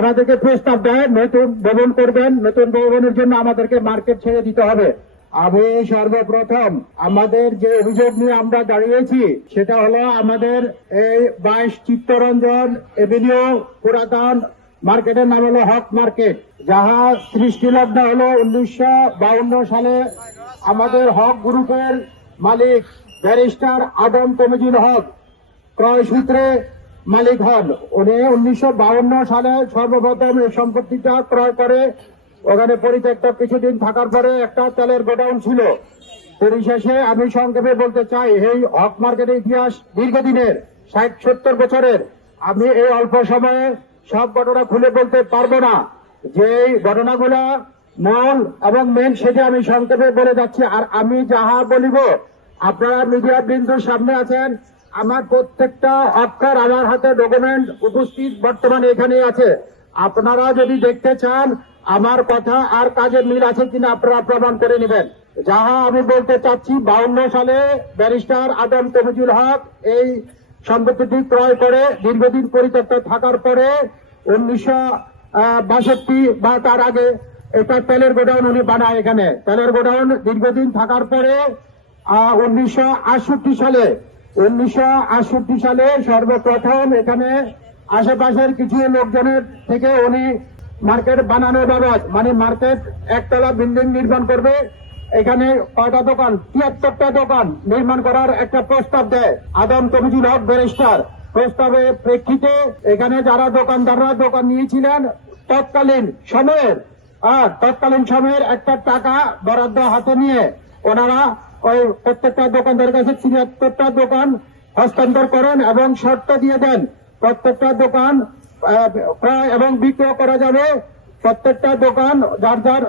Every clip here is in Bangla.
আমাদেরকে প্রস্তাব দেয় নতুন ভবন করবেন, নতুন ভবনের জন্য আমাদেরকে মার্কেট ছেড়ে দিতে হবে। আমি সর্বপ্রথম আমাদের যে অভিযোগ নিয়ে আমরা দাঁড়িয়েছি, সেটা হলো আমাদের এই বাইশ চিত্তরঞ্জন এভিনিউ পুরাতন মার্কেটের নাম হলো হক মার্কেট, যাহা সৃষ্টিলগ্ন হলো উনিশশো বাউন্ন সালে আমাদের হক গ্রুপের মালিক ব্যারিস্টার আদম কমিজির হক। ক্রয় সূত্রে মালিক হন উনি উনিশশো সালে সর্বপ্রথম এই সম্পত্তিটা ক্রয় করে। ওখানে পরিত্যক্ত কিছুদিন থাকার পরে একটা তেলের গোডাউন ছিল। পরিশেষে আমি সংক্ষেপে বলতে চাই, এই হক মার্কেটের ইতিহাস দীর্ঘদিনের ষাট সত্তর বছরের। আমি এই অল্প সময়ে সব ঘটনা খুলে বলতে পারব না। যে ঘটনাগুলা মূল এবং মেন সেটা আমি সংক্ষেপে বলে যাচ্ছি। আর আমি যাহা বলিব, আপনারা মিডিয়া বিন্দুর সামনে আছেন আমার প্রত্যেকটা অক্ষর আমার হাতে ডকুমেন্ট উপস্থিত বর্তমানে এখানে আছে। আপনারা যদি দেখতে চান, আমার কথা আর কাজের মিল আছে কিনা আপনারা প্রমাণ করে নেবেন। যাহা আমি বলতে চাচ্ছি, বাউন্ন সালে ব্যারিস্টার আদম তমিজুল হক এই সম্পত্তিটি ক্রয় করে দীর্ঘদিন পরিত্যক্ত থাকার পরে উনিশশো বাষট্টি বা তার আগে এটা তেলের গোডাউন উনি বানায় এখানে। তেলের গোডাউন দীর্ঘদিন থাকার পরে উনিশশো আটষট্টি সালে উনিশশো আটষট্টি সালে সর্বপ্রথম এখানে আশেপাশের কিছু লোকজনের থেকে উনি মার্কেট বানানোর বাবদ মানে মার্কেট একতলা বিল্ডিং নির্মাণ করবে। এখানে কয়টা দোকান? তিয়াত্তরটা দোকান নির্মাণ করার একটা প্রস্তাব দেয় আদম কমিটির হক ব্যারিস্টার। প্রস্তাবে প্রেক্ষিতে এখানে যারা দোকানদাররা দোকান নিয়েছিলেন, তৎকালীন সময়ের, আর তৎকালীন সময়ের একটা টাকা বরাদ্দ হাতে নিয়ে ওনারা প্রত্যেকটা দোকানদারের কাছে ছিয়াত্তরটা দোকান হস্তান্তর করেন এবং শর্ত দিয়ে দেন, প্রত্যেকটা দোকান এবং বিক্রয় করা যাবে। প্রত্যেকটা দোকান যার যার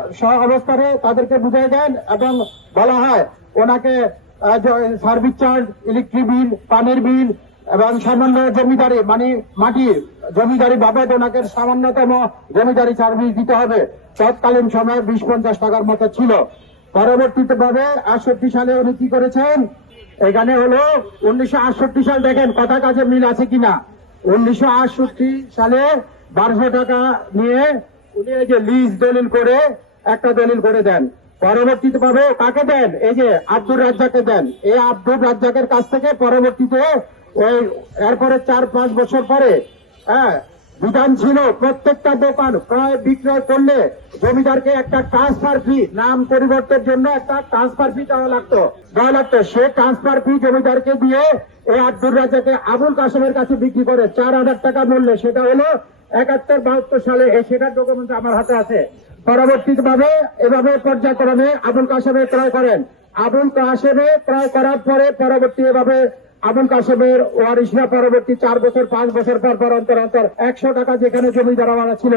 তাদেরকে দেন এবং বলা হয়, ওনাকে সার্ভিস চার্জ ইলেকট্রিক বিল পানির বিল এবং সামান্য জমিদারি মানে মাটির জমিদারি বাবদ ওনাকে সামান্যতম জমিদারি সার্ভিস দিতে হবে। তৎকালীন সময়ে বিশ পঞ্চাশ টাকার মতো ছিল। পরবর্তীতে ভাবে আটষট্টি সালে উনি কি করেছেন? এখানে হলো উনিশশো আটষট্টি সাল দেখেন কথা কাজে মিল আছে কিনা। উনিশশো আটষট্টি সালে বারোশো টাকা নিয়ে উনি এই যে লিজ দলিল করে একটা দলিল করে দেন। পরবর্তীতে ভাবে কাকে দেন? এই যে আব্দুর রাজ্জাকে দেন। এই আব্দুর রাজ্জাকের কাছ থেকে পরবর্তীতে ওই এরপরে চার পাঁচ বছর পরে হ্যাঁ বিধান ছিল প্রত্যেকটা দোকান ক্রয় বিক্রয় করলে জমিদারকে একটা ট্রান্সফার ফি নাম পরিবর্তনের জন্য একটা ট্রান্সফার ফি দেওয়া লাগতো। দেওয়া লাগতো। সে ট্রান্সফার ফি জমিদারকে দিয়ে এই আব্দুর রাজাকে আবুল কাসেমের কাছে বিক্রি করে চার হাজার টাকা মূল্যে। সেটা হলো একাত্তর, বাহাত্তর সালে সেটার ডকুমেন্ট আমার হাতে আছে। পরবর্তীতে ভাবে এভাবে পর্যায়ক্রমে আবুল কাসেমে ক্রয় করেন। আবুল কাসেমে ক্রয় করার পরে পরবর্তী এভাবে আবুল কাসেমের ওয়ারিসরা পরবর্তী চার বছর, পাঁচ বছর পর পর অন্তর অন্তর একশো টাকা যেখানে জমি জমানো ছিল,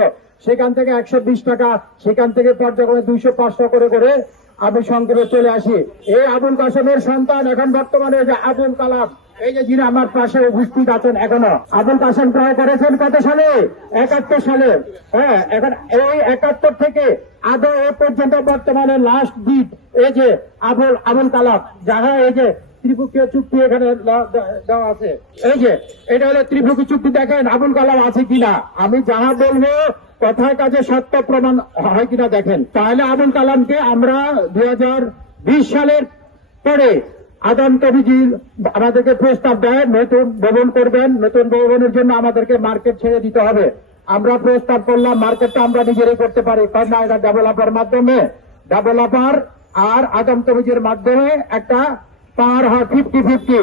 সেখান থেকে একশো বিশ টাকা, সেখান থেকে পর্যায়ক্রমে দুইশো পাঁচশো করে করে আমি সংক্ষেপে চলে আসি। এই আবুল কাসেমের সন্তান এখন বর্তমানে যে আবুল কালাম, এই যে যিনি আমার পাশে উপস্থিত আছেন এখনও। আবুল করেছেন কত সালে? একাত্তর সালে। হ্যাঁ এখন এই একাত্তর থেকে আদৌ এ পর্যন্ত বর্তমানে লাস্ট ডিট এই যে আবুল আবুল কালাম। যাহা এই যে ত্রিপুকীয় চুক্তি এখানে দেওয়া আছে। এই যে, এটা হলো ত্রিপুকী চুক্তি। দেখেন, আবুল কালাম আছে কিনা? আমি যাহা বলব কথায় কাজে সত্য প্রমাণ হয় কিনা দেখেন। তাহলে আবুল কালামকে আমরা দুই সালের পরে আদান কবিজির আমাদেরকে প্রস্তাব দেয়, নতুন ভবন করবেন, নতুন ভবনের জন্য আমাদেরকে মার্কেট ছেড়ে দিতে হবে। আমরা প্রস্তাব করলাম, মার্কেটটা আমরা নিজেরাই করতে পারি। কারণ না, এটা ডেভেলপার মাধ্যমে। ডেভেলপার আর আদম কবিজের মাধ্যমে একটা পার হয় ফিফটি ফিফটি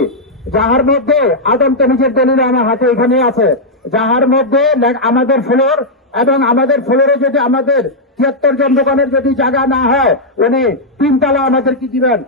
যাহার মধ্যে আদম নিজের দলিল আমার হাতে এখানে আছে। যাহার মধ্যে আমাদের ফ্লোর এবং আমাদের ফ্লোরে যদি আমাদের তিয়াত্তর জন দোকানের যদি জায়গা না হয়, উনি তিনতলা আমাদের কি দিবেন।